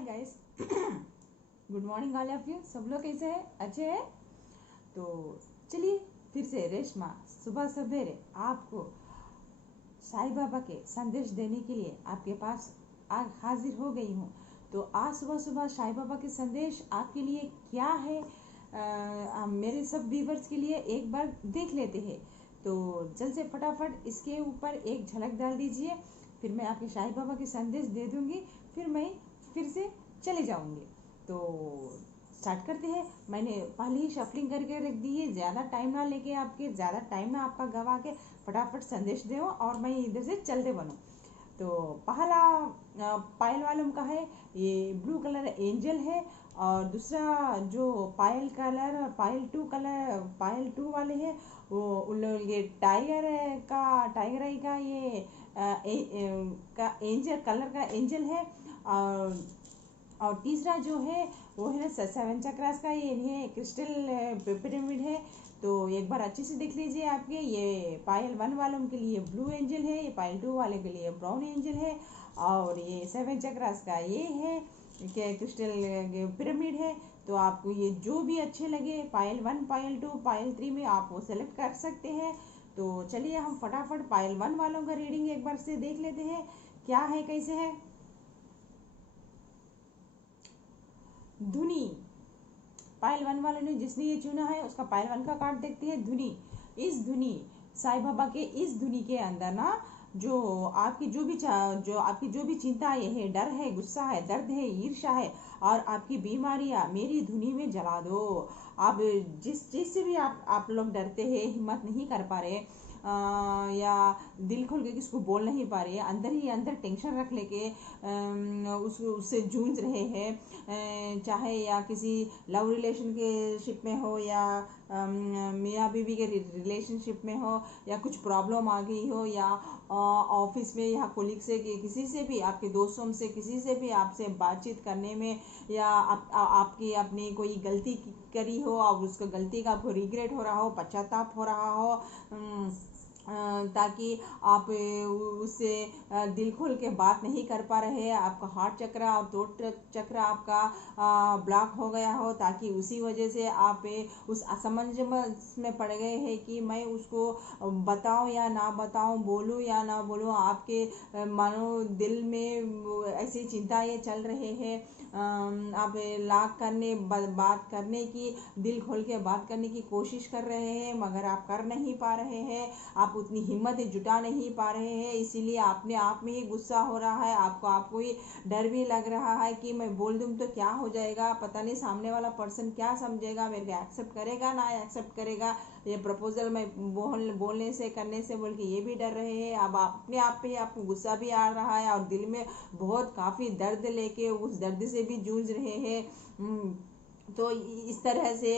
Hi guys, good morning all of you. सब लोग कैसे हैं? अच्छे हैं? तो चलिए फिर से रेशमा सुबह सवेरे आपको साईं बाबा के संदेश देने के लिए आपके पास आज हाजिर हो गई हूँ। तो आज सुबह सुबह साईं बाबा के संदेश आपके लिए क्या है, मेरे सब व्यूवर्स के लिए एक बार देख लेते हैं। तो जल्द से फटाफट इसके ऊपर एक झलक डाल दीजिए, फिर मैं आपके साईं बाबा के संदेश दे दूँगी, फिर मैं फिर से चले जाऊँगी। तो स्टार्ट करते हैं। मैंने पहले ही शफलिंग करके रख दी है, ज़्यादा टाइम ना लेके ज़्यादा टाइम ना आपका गवा के फटाफट संदेश दो और मैं इधर से चलते बनूँ। तो पहला पायल वालों का है, ये ब्लू कलर एंजल है। और दूसरा जो पायल कलर और पायल टू वाले हैं वो उन लोग ये टाइगर आई का ये का एंजल कलर का एंजल है। और तीसरा जो है वो है ना सेवन चक्रास का ये है क्रिस्टल पिरामिड है। तो एक बार अच्छे से देख लीजिए। आपके ये पायल वन वालों के लिए ब्लू एंजल है, ये पायल टू वाले के लिए ब्राउन एंजल है, और ये सेवन चक्रास का ये है कि क्रिस्टल पिरामिड है। तो आपको ये जो भी अच्छे लगे पायल वन, पायल टू, पायल थ्री में आप वो सेलेक्ट कर सकते हैं। तो चलिए हम फटाफट पायल वन वालों का रीडिंग एक बार से देख लेते हैं क्या है, कैसे है। धुनी, पायल वन वाले ने जिसने ये चुना है उसका पायल वन का कार्ड देखते हैं। धुनी, इस धुनी साईं बाबा के इस धुनी के अंदर ना जो आपकी जो भी चिंता ये है, डर है, गुस्सा है, दर्द है, ईर्ष्या है और आपकी बीमारियां मेरी धुनी में जला दो। आप जिस चीज़ से भी आप लोग डरते हैं, हिम्मत नहीं कर पा रहे, या दिल खोल के किसको बोल नहीं पा रहे, अंदर ही अंदर टेंशन रख लेके उससे जूझ रहे हैं, चाहे या किसी लव रिलेशन के शिप में हो या मियाँ बीवी के रिलेशनशिप में हो, या कुछ प्रॉब्लम आ गई हो, या ऑफिस में या कोलीग से किसी से भी, आपके दोस्तों से किसी से भी आपसे बातचीत करने में, या आपकी अपनी कोई गलती करी हो और उसका गलती का आपको रिग्रेट हो रहा हो, पश्चाताप हो रहा हो, ताकि आप उससे दिल खोल के बात नहीं कर पा रहे हैं, आपका हार्ट चक्र और थ्रोट चक्र आपका ब्लॉक हो गया हो, ताकि उसी वजह से आप उस असमंजस में पड़ गए हैं कि मैं उसको बताऊं या ना बताऊं, बोलूं या ना बोलूं। आपके मानो दिल में ऐसी चिंताएं चल रहे हैं, आप लाख करने बात करने की, दिल खोल के बात करने की कोशिश कर रहे हैं मगर आप कर नहीं पा रहे हैं, आप उतनी हिम्मत जुटा नहीं पा रहे हैं, इसीलिए अपने आप में ही गुस्सा हो रहा है, आपको ही डर भी लग रहा है कि मैं बोल दूँ तो क्या हो जाएगा, पता नहीं सामने वाला पर्सन क्या समझेगा, मेरे को एक्सेप्ट करेगा ना एक्सेप्ट करेगा, ये प्रपोजल में बोलने से करने से बोल के ये भी डर रहे हैं। अब अपने आप पे आपको गुस्सा भी आ रहा है और दिल में बहुत काफ़ी दर्द लेके उस दर्द से भी जूझ रहे हैं। तो इस तरह से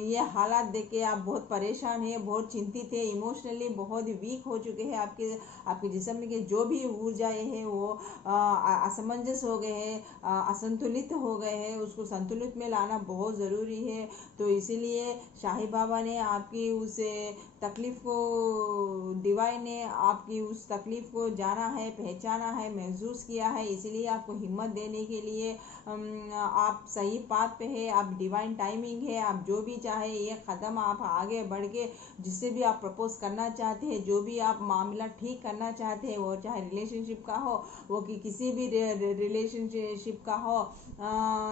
ये हालात देख के आप बहुत परेशान हैं, बहुत चिंतित हैं, इमोशनली बहुत वीक हो चुके हैं। आपके जिस्म के जो भी ऊर्जाएं हैं वो असमंजस हो गए हैं, असंतुलित हो गए हैं, उसको संतुलित में लाना बहुत ज़रूरी है। तो इसीलिए साईं बाबा ने आपकी उस तकलीफ़ को, डिवाइन ने आपकी उस तकलीफ़ को जाना है, पहचाना है, महसूस किया है, इसीलिए आपको हिम्मत देने के लिए आप सही बात पे है, आप डिवाइन टाइमिंग है, आप जो भी चाहे ये कदम आप आगे बढ़ के जिससे भी आप प्रपोज करना चाहते हैं, जो भी आप मामला ठीक करना चाहते हैं, वो चाहे रिलेशनशिप का हो, वो कि किसी भी रिलेशनशिप का हो,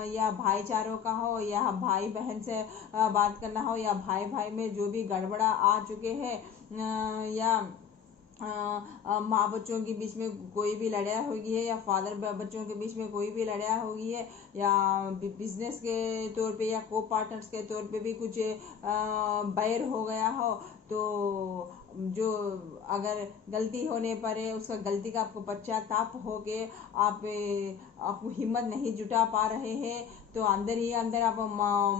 या भाईचारों का हो, या भाई बहन से बात करना हो, या भाई भाई में जो भी गड़बड़ा आ चुके हैं, या माँ बच्चों के बीच में कोई भी लड़ाई होगी है, या फादर बच्चों के बीच में कोई भी लड़ाई होगी है, या बिजनेस के तौर पे या को पार्टनर्स के तौर पे भी कुछ बैर हो गया हो, तो जो अगर गलती होने पर है उसका गलती का आपको पश्चाताप हो के आपको हिम्मत नहीं जुटा पा रहे हैं, तो अंदर ही अंदर आप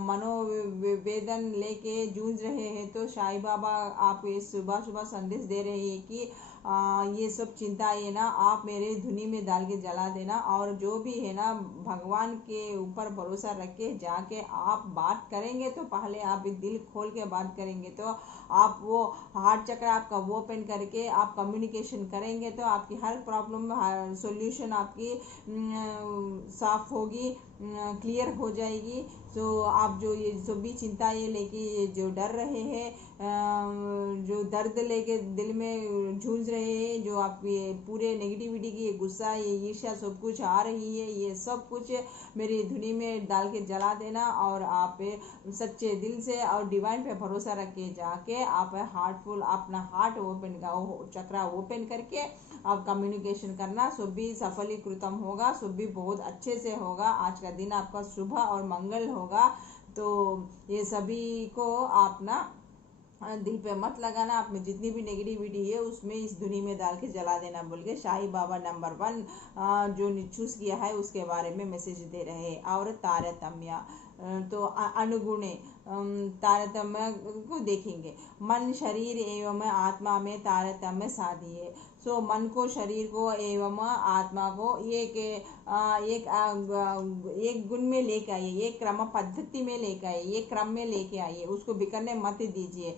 मनोवेदन लेके जूझ रहे हैं, तो साईं बाबा आप सुबह सुबह संदेश दे रहे हैं कि ये सब चिंता ये ना आप मेरे धुनी में डाल के जला देना, और जो भी है ना भगवान के ऊपर भरोसा रख के जाके आप बात करेंगे, तो पहले आप दिल खोल के बात करेंगे तो आप वो हार्ट चक्र आपका वो ओपन करके आप कम्युनिकेशन करेंगे, तो आपकी हर प्रॉब्लम सॉल्यूशन आपकी साफ होगी, क्लियर हो जाएगी। तो आप जो ये जो भी चिंता ये लेके ये जो डर रहे हैं, जो दर्द लेके दिल में जूझ रहे हैं, जो आप ये पूरे नेगेटिविटी की, ये गुस्सा, ये ईर्ष्या सब कुछ आ रही है, ये सब कुछ मेरी धुनी में डाल के जला देना, और आप सच्चे दिल से और डिवाइन पे भरोसा रख के जाके आप हार्टफुल अपना हार्ट ओपन चक्रा ओपन करके आप कम्युनिकेशन करना, सब भी सफलीकृतम होगा, सब भी बहुत अच्छे से होगा। आज का दिन आपका शुभ और मंगल होगा। तो ये सभी को आप ना दिल पे मत लगाना, आप में जितनी भी नेगेटिविटी है उसमें इस धुनी में डाल के जला देना बोल के साईं बाबा नंबर 1 जो चूज किया है उसके बारे में मैसेज दे रहे हैं। और तारतम्य, तो अनुगुणे तारतम्य को देखेंगे। मन शरीर एवं आत्मा में तारतम्य साधिए। सो मन को, शरीर को एवं आत्मा को एक गुण में लेके आइए, एक क्रम पद्धति में लेके आइए, एक क्रम में लेके आइए, उसको बिखरने मत दीजिए।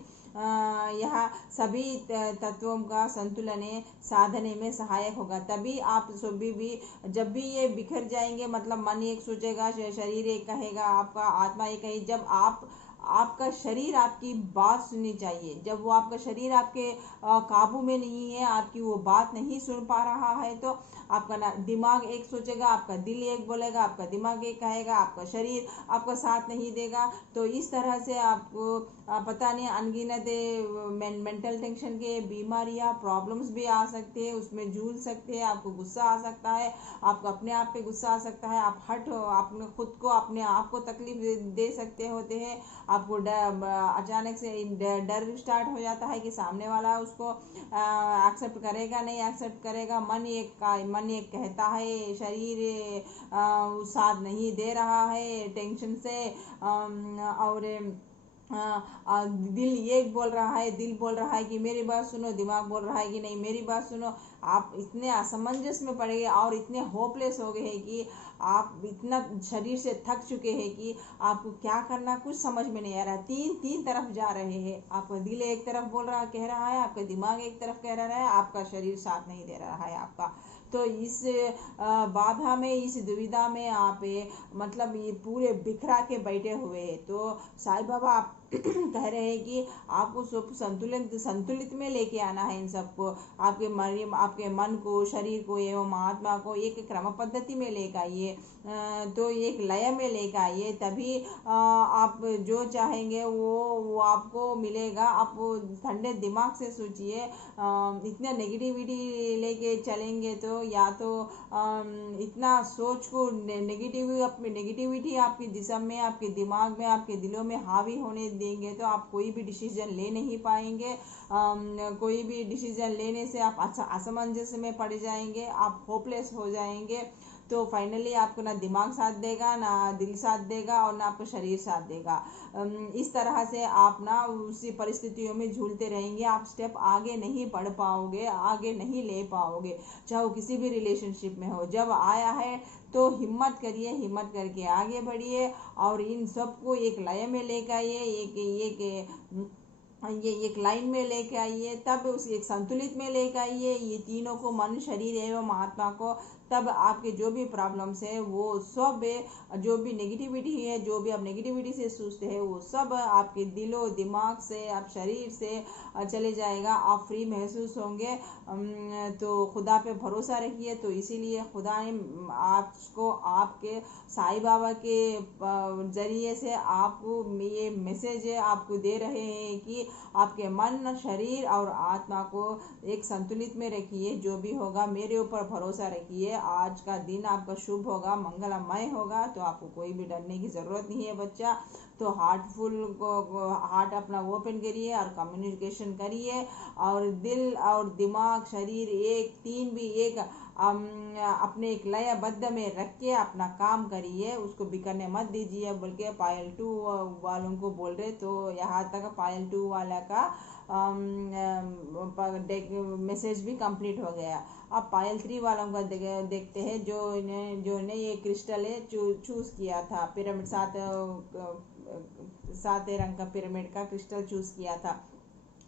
यह सभी तत्वों का संतुलन साधने में सहायक होगा। तभी आप सभी भी जब भी ये बिखर जाएंगे, मतलब मन एक सोचेगा, शरीर एक कहेगा, आपका आत्मा एक कहेगी, जब आपका शरीर आपकी बात सुननी चाहिए। जब वो आपका शरीर आपके काबू में नहीं है, आपकी वो बात नहीं सुन पा रहा है, तो आपका दिमाग एक सोचेगा, आपका दिल एक बोलेगा, आपका दिमाग एक कहेगा, आपका शरीर आपका साथ नहीं देगा। तो इस तरह से आपको पता नहीं अनगिनत मेंटल टेंशन के बीमारियां, प्रॉब्लम्स भी आ सकते हैं, उसमें जूझ सकते हैं, आपको गुस्सा आ सकता है, आपको अपने आप पे गुस्सा आ सकता है, आप हट अपने खुद को, अपने आप को तकलीफ दे सकते होते हैं। आपको अचानक से डर स्टार्ट हो जाता है कि सामने वाला उसको एक्सेप्ट करेगा नहीं एक्सेप्ट करेगा। मन एक कहता है, शरीर साथ नहीं दे रहा है टेंशन से, और दिल ये बोल रहा है, दिल बोल रहा है कि मेरी बात सुनो, दिमाग बोल रहा है कि नहीं मेरी बात सुनो। आप इतने असमंजस में पड़ गए और इतने होपलेस हो गए हैं कि आप इतना शरीर से थक चुके हैं कि आपको क्या करना कुछ समझ में नहीं आ रहा। तीन तरफ जा रहे हैं, आपका दिल एक तरफ बोल रहा कह रहा है, आपका दिमाग एक तरफ कह रहा है, आपका शरीर साथ नहीं दे रहा है आपका। तो इस बाधा में, इस दुविधा में आप मतलब ये पूरे बिखरा के बैठे हुए हैं। तो साईं बाबा आप कह रहे हैं कि आपको सब संतुलित में लेके आना है इन सबको। आपके मन को, शरीर को एवं आत्मा को एक क्रम पद्धति में लेकर आइए, तो एक लय में लेकर आइए। तभी आप जो चाहेंगे वो आपको मिलेगा। आप ठंडे दिमाग से सोचिए। इतना नेगेटिविटी लेके चलेंगे तो या तो इतना सोच को नेगेटिविटी आपकी दिशा में, आपके दिमाग में, आपके दिलों में हावी होने देंगे तो आप कोई भी डिसीजन ले नहीं पाएंगे। कोई भी डिसीजन लेने से आप असमंजस में पड़ जाएंगे, आप होपलेस हो जाएंगे। तो फाइनली आपको ना दिमाग साथ देगा, ना दिल साथ देगा, और ना आपको शरीर साथ देगा। इस तरह से आप ना उसी परिस्थितियों में झूलते रहेंगे, आप स्टेप आगे नहीं बढ़ पाओगे, आगे नहीं ले पाओगे, चाहे वो किसी भी रिलेशनशिप में हो। जब आया है तो हिम्मत करिए, हिम्मत करके आगे बढ़िए और इन सबको एक लय में लेकर आइए, ये एक लाइन में लेके आइए, तब उस एक संतुलित में लेके आइए ये तीनों को, मन, शरीर एवं आत्मा को। तब आपके जो भी प्रॉब्लम्स है वो सब, जो भी नेगेटिविटी है, जो भी आप नेगेटिविटी से सोचते हैं वो सब आपके दिलो दिमाग से, आप शरीर से चले जाएगा, आप फ्री महसूस होंगे। तो खुदा पे भरोसा रखिए। तो इसीलिए खुदा ने आपको, आपके साईं बाबा के जरिए से आपको ये मैसेज आपको दे रहे हैं कि आपके मन, शरीर और आत्मा को एक संतुलित में रखिए। जो भी होगा मेरे ऊपर भरोसा रखिए, आज का दिन आपका शुभ होगा, मंगलमय होगा। तो आपको कोई भी डरने की ज़रूरत नहीं है बच्चा। तो हार्ट अपना ओपन करिए और कम्युनिकेशन करिए, और दिल और दिमाग, शरीर एक, तीन भी एक अपने एक लयबद्ध में रख के अपना काम करिए, उसको बिखरने मत दीजिए बोल के पायल 2 वालों को बोल रहे। तो यहाँ तक पायल 2 वाला का मैसेज भी कंप्लीट हो गया। अब पायल 3 वालों का देखते हैं, जो ने ये क्रिस्टल है चूज किया था, पिरामिड 7 रंग का पिरामिड का क्रिस्टल चूज किया था।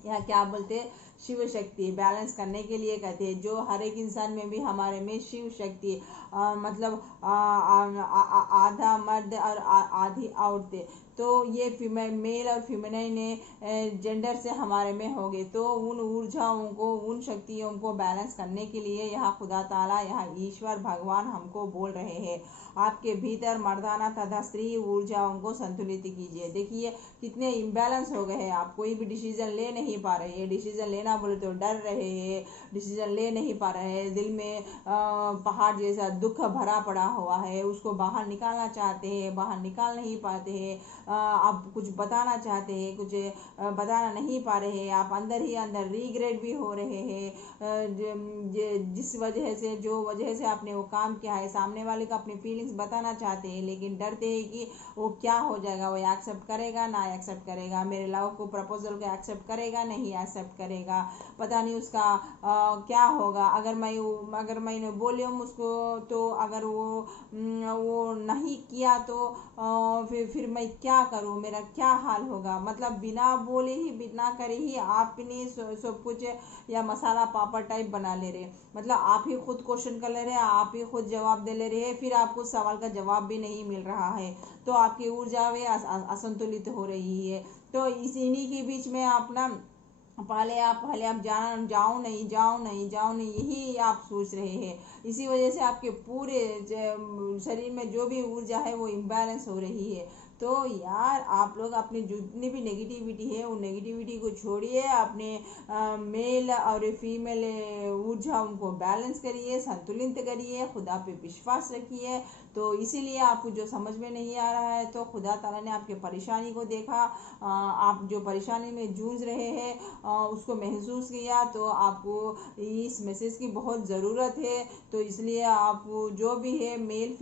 या क्या बोलते हैं, शिव शक्ति बैलेंस करने के लिए कहते हैं। जो हर एक इंसान में भी हमारे में शिव शक्ति मतलब आधा मर्द और आधी औरतें, तो ये मेल और फीमेनाइन जेंडर से हमारे में हो गए। तो उन ऊर्जाओं को, उन शक्तियों को बैलेंस करने के लिए यहाँ खुदा ताला, यहाँ ईश्वर भगवान हमको बोल रहे हैं, आपके भीतर मर्दाना तथा स्त्री ऊर्जाओं को संतुलित कीजिए। देखिए कितने इम्बैलेंस हो गए हैं, आप कोई भी डिसीजन ले नहीं पा रहे हैं, डिसीजन लेना बोले तो डर रहे हैं, डिसीजन ले नहीं पा रहे हैं, दिल में पहाड़ जैसा दुख भरा पड़ा हुआ है, उसको बाहर निकालना चाहते हैं, बाहर निकाल नहीं पाते हैं। आप कुछ बताना चाहते हैं, कुछ बताना नहीं पा रहे हैं, आप अंदर ही अंदर रिग्रेट भी हो रहे हैं, जिस वजह से, जो वजह से आपने वो काम किया है, सामने वाले को अपनी फीलिंग्स बताना चाहते हैं, लेकिन डरते हैं कि वो क्या हो जाएगा, वो एक्सेप्ट करेगा ना एक्सेप्ट करेगा, मेरे लव को, प्रपोजल को एक्सेप्ट करेगा नहीं एक्सेप्ट करेगा, पता नहीं उसका क्या होगा, अगर मैंने बोले उसको तो अगर वो नहीं किया तो फिर मैं क्या करूं, मेरा क्या हाल होगा। मतलब बिना बोले ही, बिना करे ही आपने सब कुछ या मसाला पापड़ टाइप बना ले रहे, मतलब आप ही खुद क्वेश्चन कर ले रहे हैं, आप ही खुद जवाब दे ले रहे हैं, फिर आपको सवाल का जवाब भी नहीं मिल रहा है, तो आपकी ऊर्जा वे असंतुलित हो रही है। तो इन्हीं के बीच में आप ना पहले आप जाओ नहीं यही आप सोच रहे हैं, इसी वजह से आपके पूरे शरीर में जो भी ऊर्जा है वो इम्बैलेंस हो रही है। तो यार आप लोग अपनी जितनी भी नेगेटिविटी है, वो नेगेटिविटी को छोड़िए, अपने मेल और फीमेल ऊर्जा उनको बैलेंस करिए, संतुलित करिए, खुदा पे विश्वास रखिए। तो इसीलिए आपको जो समझ में नहीं आ रहा है, तो खुदा ताला ने आपके परेशानी को देखा, आप जो परेशानी में जूझ रहे हैं उसको महसूस किया, तो आपको इस मैसेज की बहुत ज़रूरत है। तो इसलिए आप जो भी है मेल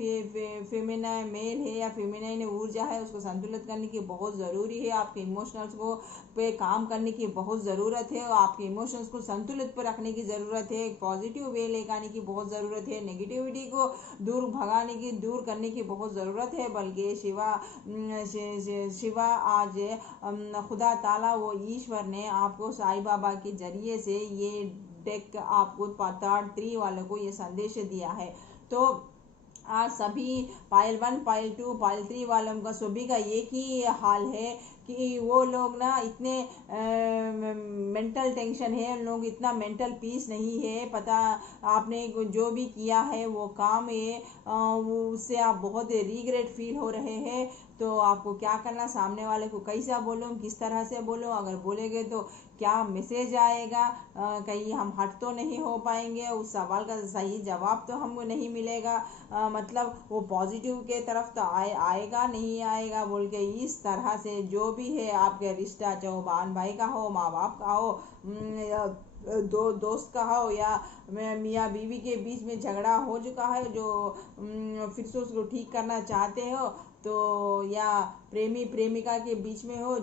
फेमिनाइन, मेल है या फेमिनाइन ऊर्जा है, उसको संतुलित करने की बहुत ज़रूरी है। आपके इमोशनल्स को पे काम करने की बहुत ज़रूरत है, और आपके इमोशंस को संतुलित पर रखने की ज़रूरत है, एक पॉजिटिव वे लेकर आने की बहुत ज़रूरत है, नेगेटिविटी को दूर करने की बहुत ज़रूरत है। बल्कि शिवा आज खुदा ताला, वो ईश्वर ने आपको साईं बाबा के जरिए से ये डेक आपको पार्ट 3 वालों को ये संदेश दिया है। तो आज सभी पाइल 1, पाइल 2, पाइल 3 वालों का सभी का एक ही हाल है कि वो लोग ना इतने मेंटल टेंशन है, उन लोग इतना मेंटल पीस नहीं है, पता आपने जो भी किया है वो काम है, वो उससे आप बहुत रिग्रेट फील हो रहे हैं। तो आपको क्या करना, सामने वाले को कैसा बोलूँ, किस तरह से बोलूँ, अगर बोलेंगे तो क्या मैसेज आएगा, कहीं हम हट तो नहीं हो पाएंगे, उस सवाल का सही जवाब तो हमको नहीं मिलेगा, मतलब वो पॉजिटिव के तरफ तो आएगा नहीं आएगा बोल के, इस तरह से जो भी है आपके रिश्ता, चाहे बहन भाई का हो, माँ बाप का हो, या दोस्त का हो, या मियाँ बीवी के बीच में झगड़ा हो चुका है जो फिर से उसको ठीक करना चाहते हो, तो या प्रेमी प्रेमिका के बीच में हो,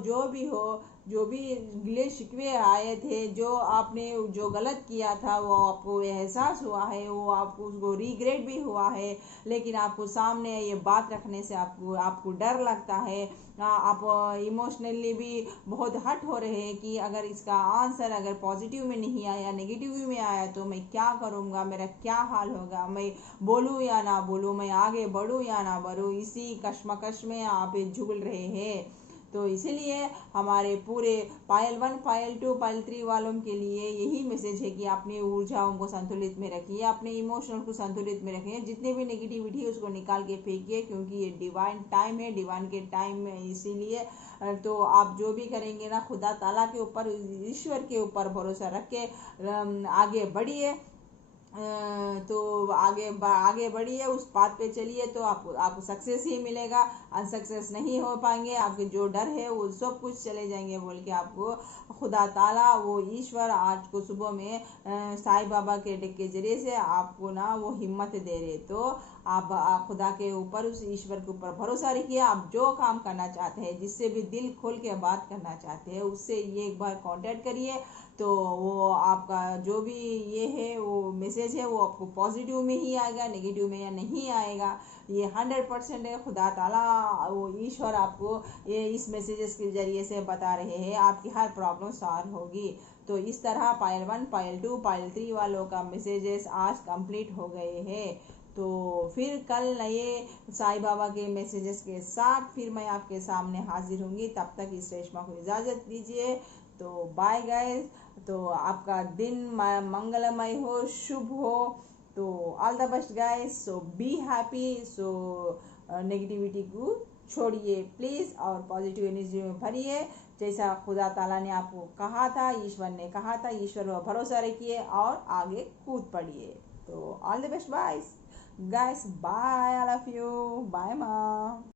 जो भी गिले शिकवे आए थे, जो आपने जो गलत किया था वो आपको एहसास हुआ है, वो आपको उसको रिग्रेट भी हुआ है, लेकिन आपको सामने ये बात रखने से आपको डर लगता है, आप इमोशनली भी बहुत हर्ट हो रहे हैं कि अगर इसका आंसर अगर पॉजिटिव में नहीं आया, नेगेटिव में आया, तो मैं क्या करूँगा, मेरा क्या हाल होगा, मैं बोलूँ या ना बोलूँ, मैं आगे बढ़ूँ या ना बढ़ूँ, इसी कश्मकश में आप झूल रहे हैं। तो इसीलिए हमारे पूरे पायल 1, पायल 2, पायल 3 वालों के लिए यही मैसेज है कि अपनी ऊर्जाओं को संतुलित में रखिए, अपने इमोशनल को संतुलित में रखिए, जितने भी नेगेटिविटी है उसको निकाल के फेंकिए, क्योंकि ये डिवाइन टाइम है, डिवाइन के टाइम में इसीलिए तो आप जो भी करेंगे ना, खुदा ताला के ऊपर, ईश्वर के ऊपर भरोसा रख के आगे बढ़िए, तो आगे बढ़िए, उस पाथ पे चलिए, तो आपको सक्सेस ही मिलेगा। अनसक्सेस नहीं हो पाएंगे, आपके जो डर है वो सब कुछ चले जाएंगे बोल के आपको खुदा ताला, वो ईश्वर आज को सुबह में साईं बाबा के डेक के जरिए से आपको ना वो हिम्मत दे रहे। तो आप खुदा के ऊपर, उस ईश्वर के ऊपर भरोसा रखिए। आप जो काम करना चाहते हैं, जिससे भी दिल खोल के बात करना चाहते हैं, उससे ये एक बार कांटेक्ट करिए। तो वो आपका जो भी ये है वो मैसेज है, वो आपको पॉजिटिव में ही आएगा, नेगेटिव में या नहीं आएगा। ये 100% है। खुदा ताला, वो ईश्वर आपको ये इस मैसेजेस के जरिए से बता रहे हैं, आपकी हर प्रॉब्लम सॉल्व होगी। तो इस तरह पायल 1, पायल 2, पायल 3 वालों का मैसेजेस आज कंप्लीट हो गए हैं। तो फिर कल नए साईं बाबा के मैसेजेस के साथ फिर मैं आपके सामने हाजिर होंगी। तब तक इस रेशमा को इजाज़त दीजिए। तो बाय गाइस। तो आपका दिन मंगलमय हो, शुभ हो। तो all the best guys. So be happy. So negativity को छोड़िए प्लीज़ और पॉजिटिव एनर्जी में भरिए, जैसा खुदा ताला ने आपको कहा था, ईश्वर ने कहा था। ईश्वर पर भरोसा रखिए और आगे कूद पड़िए। तो all the best bye guys. Bye, I love you. Bye माँ।